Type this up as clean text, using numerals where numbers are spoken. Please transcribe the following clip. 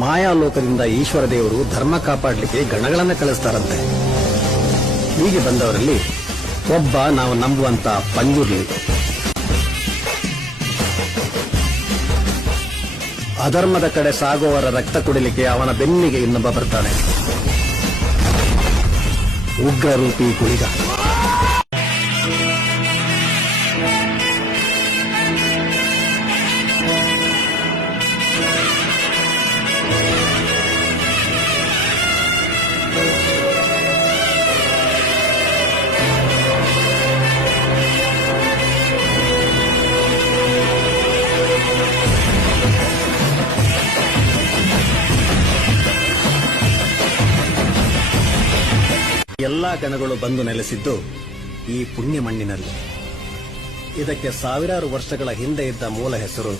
ಮಾಯಾಲೋಕದಿಂದ ಈಶ್ವರ ದೇವರು ಧರ್ಮ ಕಾಪಾಡಲಿಕ್ಕೆ ಗಣಗಳನ್ನ ಕಳಿಸ್ತಾರಂತೆ. ಹೀಗೆ ಬಂದವರಲ್ಲಿ ಒಬ್ಬ ನಾವು ನಂಬುವಂತ ಪಂಜುರ್ಲಿ. ಅಧರ್ಮದ ಕಡೆ ಸಾಗುವವರ ರಕ್ತ ಕುಡಿಲಿಕ್ಕೆ ಅವನ ಬೆನ್ನಿಗೆ ಇನ್ನೊಬ್ಬ ಬರ್ತಾನೆ, ಉಗ್ರರೂಪಿ ಗುಳಿಗ. ಎಲ್ಲಾ ಗಣಗಳು ಬಂದು ನೆಲೆಸಿದ್ದು ಈ ಪುಣ್ಯ ಮಣ್ಣಿನಲ್ಲಿ. ಇದಕ್ಕೆ ಸಾವಿರಾರು ವರ್ಷಗಳ ಹಿಂದೆ ಇದ್ದ ಮೂಲ ಹೆಸರು